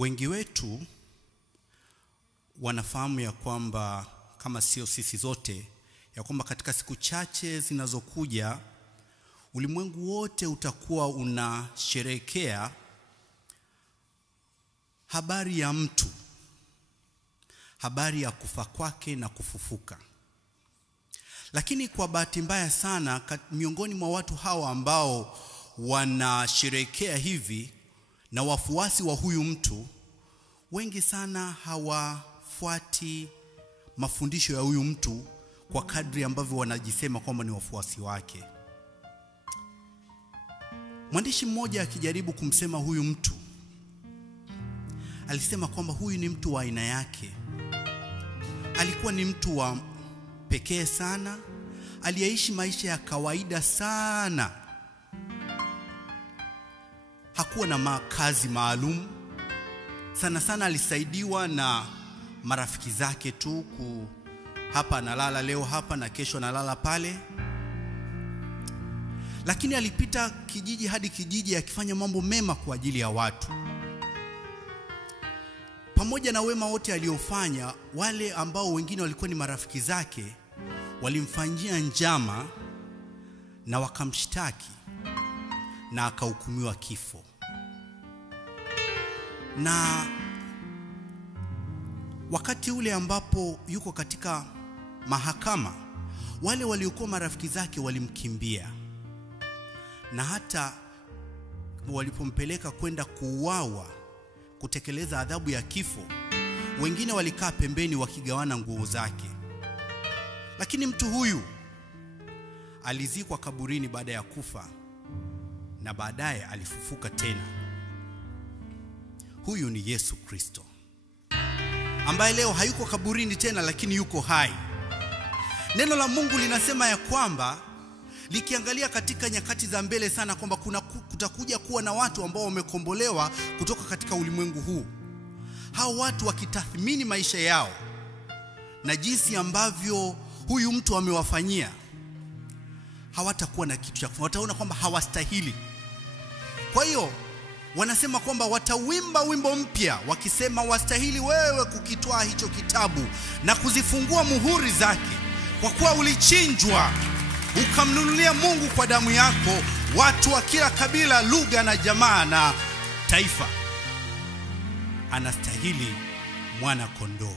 Wengi wetu wanafahamu ya kwamba, kama sio sisi zote, ya kwamba katika siku chache zinazokuja ulimwengu wote utakuwa unasherehekea habari ya mtu, habari ya kufa kwake na kufufuka. Lakini kwa bahati mbaya sana, miongoni mwa watu hawa ambao wanasherehekea hivi na wafuasi wa huyu mtu, wengi sana hawafuati mafundisho ya huyu mtu kwa kadri ambavyo wanajisema kwamba ni wafuasi wake. Mwandishi mmoja akijaribu kumsema huyu mtu, alisema kwamba huyu ni mtu wa aina yake. Alikuwa ni mtu wa pekee sana, aliyeishi maisha ya kawaida sana. Hakuwa na makazi maalum. Sana sana alisaidiwa na marafiki zake tu, hapa analala leo hapa na kesho analala pale. Lakini alipita kijiji hadi kijiji akifanya mambo mema kwa ajili ya watu. Pamoja na wema wote aliofanya, wale ambao wengine walikuwa ni marafiki zake walimfanyia njama na wakamshtaki na akahukumiwa kifo. Na wakati ule ambapo yuko katika mahakama, wale waliokuwa marafiki zake walimkimbia, na hata walipompeleka kwenda kuuawa, kutekeleza adhabu ya kifo, wengine walikaa pembeni wakigawana nguo zake. Lakini mtu huyu alizikwa kaburini baada ya kufa, na baadaye alifufuka tena. Huyu ni Yesu Kristo, ambaye leo hayuko kaburini tena, lakini yuko hai. Neno la Mungu linasema ya kwamba, likiangalia katika nyakati za mbele sana, kwamba kutakuja kuwa na watu ambao wamekombolewa kutoka katika ulimwengu huu. Hao watu wakitathmini maisha yao na jinsi ambavyo huyu mtu amewafanyia, hawatakuwa na kitu cha kufanya. Wataona kwamba hawastahili. Kwa hiyo wanasema kwamba watawimba wimbo mpya wakisema, wastahili wewe kukitwaa hicho kitabu na kuzifungua muhuri zake, kwa kuwa ulichinjwa ukamnunulia Mungu kwa damu yako watu wa kila kabila, lugha na jamaa na taifa. Anastahili mwana kondoo.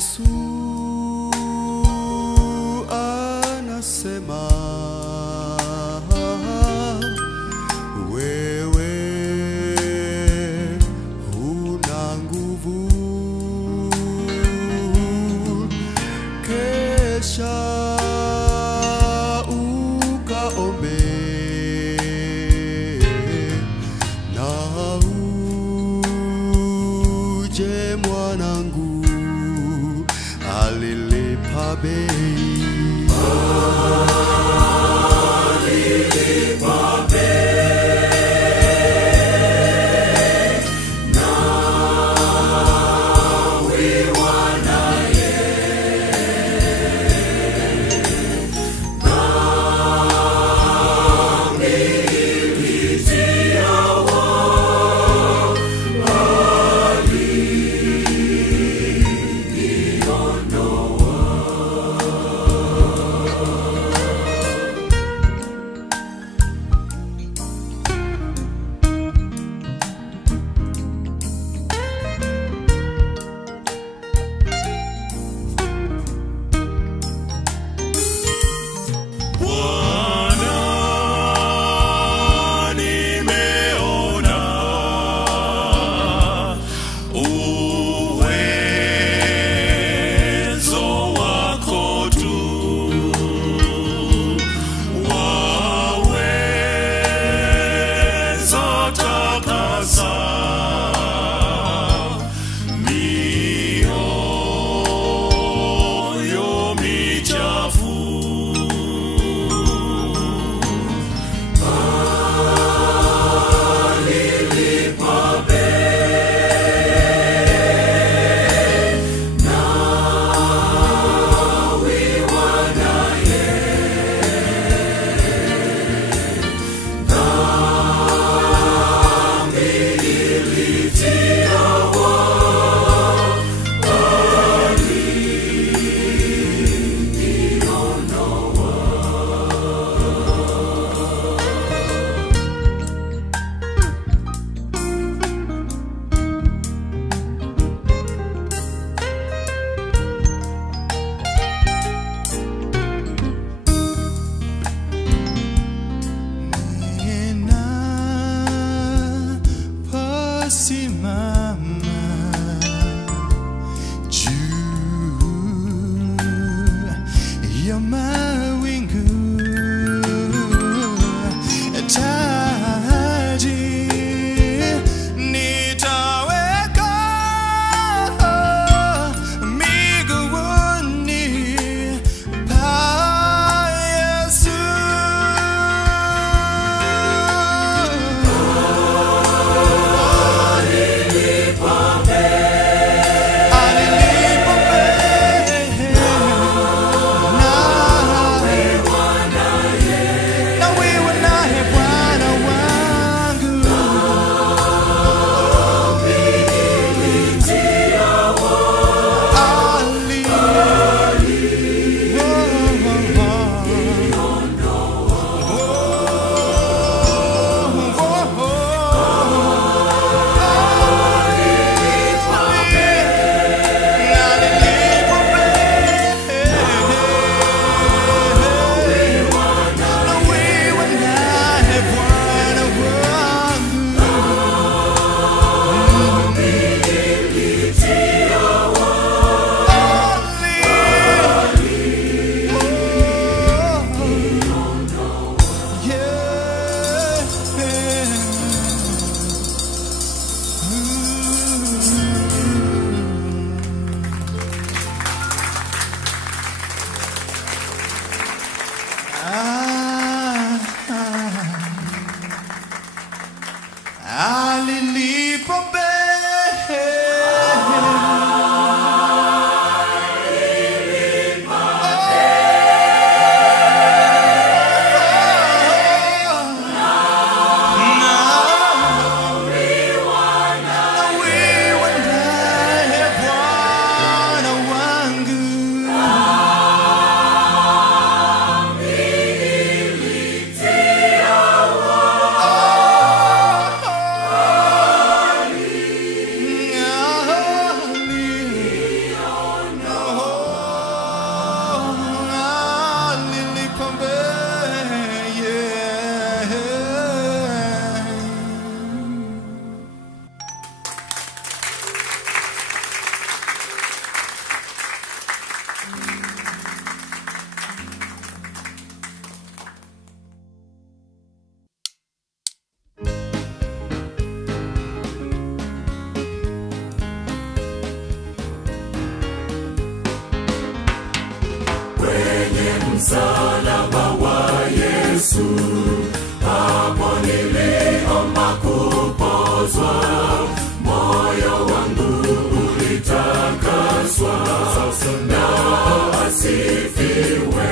Yesu anasema wewe huna nguvu, kesha ukaombe na uje mwanangu, alilipa bei. msalaba wa Yesu, hapo niliomba kupozwa, moyo wangu ulitakaswa, na asifiwe,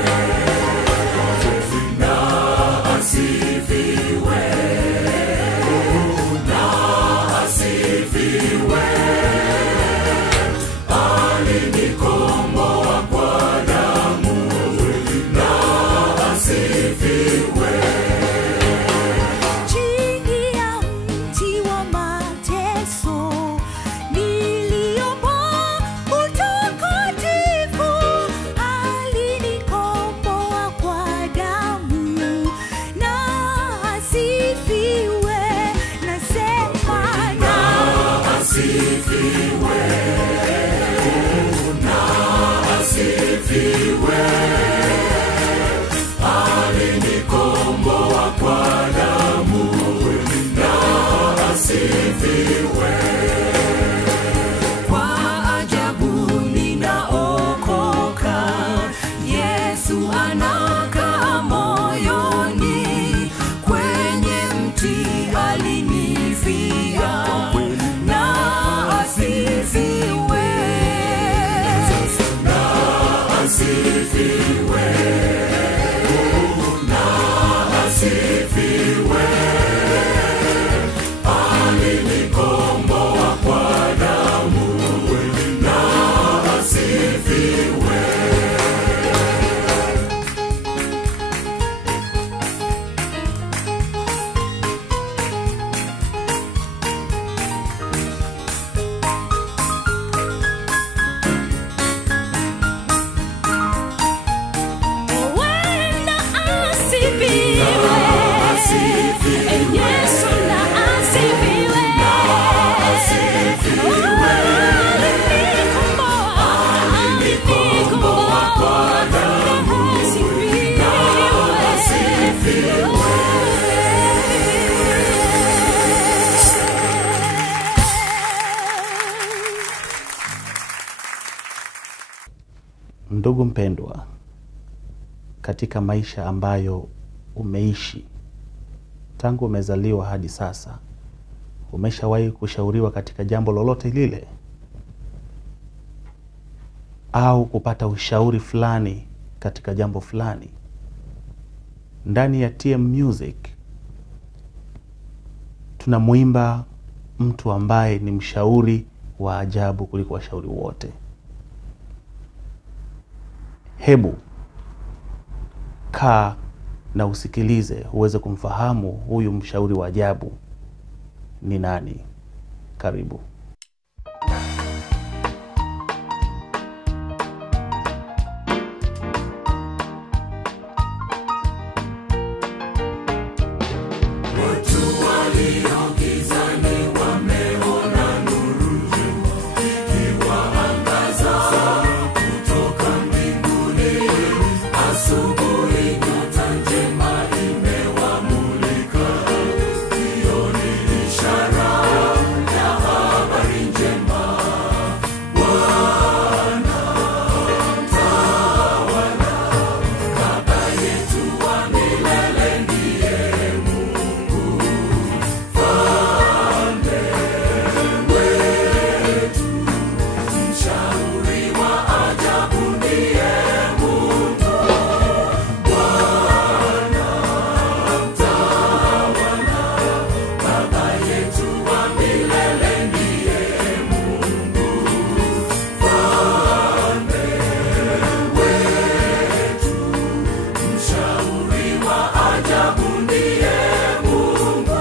na asifiwe, na asifiwe. Alinikomboa kwa damu, na asifiwe. Chini ya mti wa mateso niliomba utakatifu, alinikomboa kwa damu, na asifiwe. Nasema na asifiwe, na asifiwe. Alinikomboa kwa damu, na asifiwe. kwa ajabu ninaokoka, Yesu anakaa moyoni, kwenye mti alinifia, na asifiwe. Na asifiwe, na asifiwe. Alinikomboa kwa damu, na asifiwe. Wenda asifiwe, Yesu na asifiwe, alinikomboa kwa damu, Ndugu mpendwa, katika maisha ambayo umeishi tangu umezaliwa hadi sasa, umeshawahi kushauriwa katika jambo lolote lile, au kupata ushauri fulani katika jambo fulani? Ndani ya TM Music tunamuimba mtu ambaye ni mshauri wa ajabu kuliko washauri wote. Hebu kaa na usikilize uweze kumfahamu huyu mshauri wa ajabu ni nani. Karibu. Watu walio gizani wameona nuru, ikiwaangaza kutoka mbinguni. Asubuhi nyota njema imewamulika, hiyo ni ishara ya habari njema. Bwana mtawala, Baba yetu wa milele ndiye Mungu, Mfalme wetu, mshauri wa ajabu ndiye Mungu. Bwana mtawala, Baba yetu wa milele ndiye Mungu, Mfalme wetu, mshauri wa ajabu ndiye Mungu.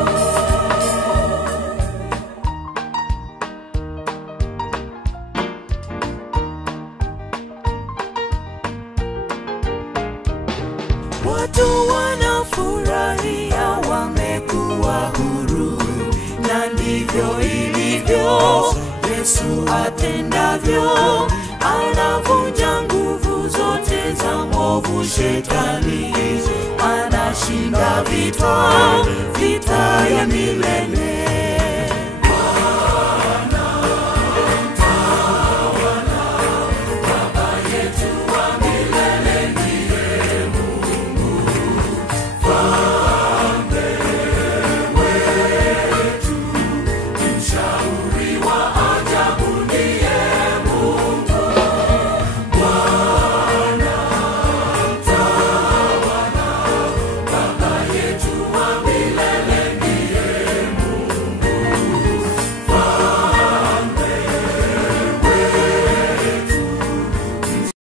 watu wanafurahia, wamekuwa huru, na ndivyo ilivyo Yesu atendavyo. Anavunja nguvu zote za mwovu Shetani, anashinda vita ya milele.